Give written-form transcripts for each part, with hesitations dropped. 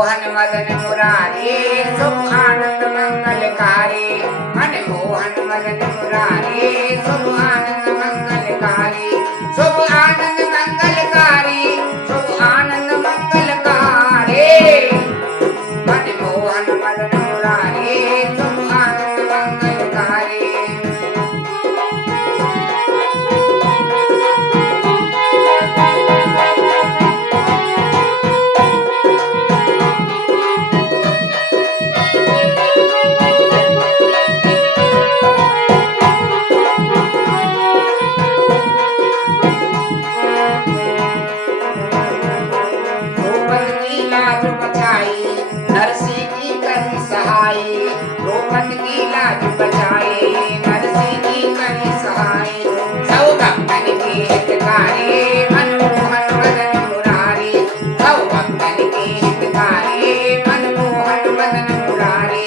मोहन मदन मुरारी शुभ आनंद मंगलकारी। मन मोहन मदन मुरारी शुभ आनंद मंगलकारी। शुभ आनंद मंगलकारी शुभ आनंद मंगलकारी। मन मोहन मदन मुरारी शुभ आनंद मंगलकारी। द्रौपद की लाज बचाई नरसिंह की करी सहाय। द्रौपद की लाज बचाई नरसिंह की करी सहाय। सब भक्तन की हितकारी मनमोहन मदन मुरारी। सब भक्तन की हितकारी मनमोहन मदन मुरारी।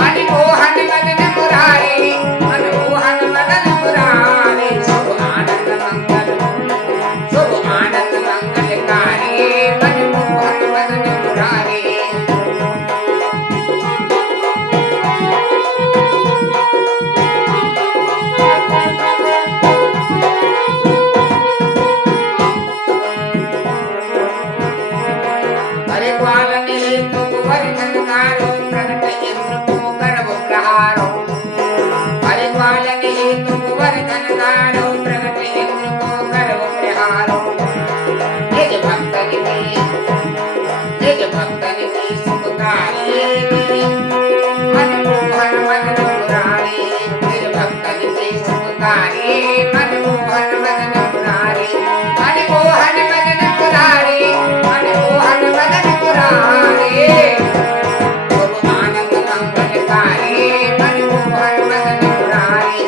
मनमोहन मदन मुरारी मनमोहन मदन मुरारी। शुभ आनंद मंगल शुभ आनंद मंगलकारी। मनमोहन मदन मुरारी। अरे ग्वालन हेतु कुंवर धनकारो प्रगट इंद्र को गर्भ प्रहारो। अरे ग्वालन हेतु कुंवर धनकारो प्रगट इंद्र को गर्भ प्रहारो। निज भक्तन की सुखकारी। मनमोहन मदन मुरारी। निज भक्तन की सुखकारी मनमोहन मदन मुरारी। मनमोहन मदन मुरारी मनमोहन मदन मुरारी। शुभ आनंद मंगलकारी मनमोहन मदन मुरारी।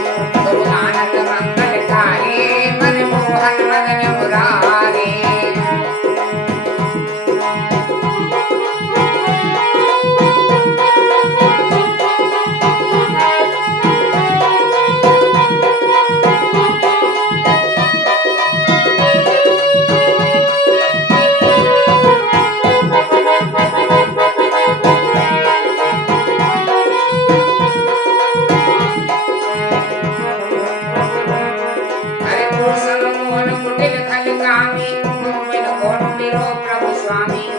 शुभ आनंद मंगलकारी मनमोहन मदन मुरारी। अरे मोहन मोहन कुटिल खल कामी तुम बिन कौन मेरो प्रभु स्वामी।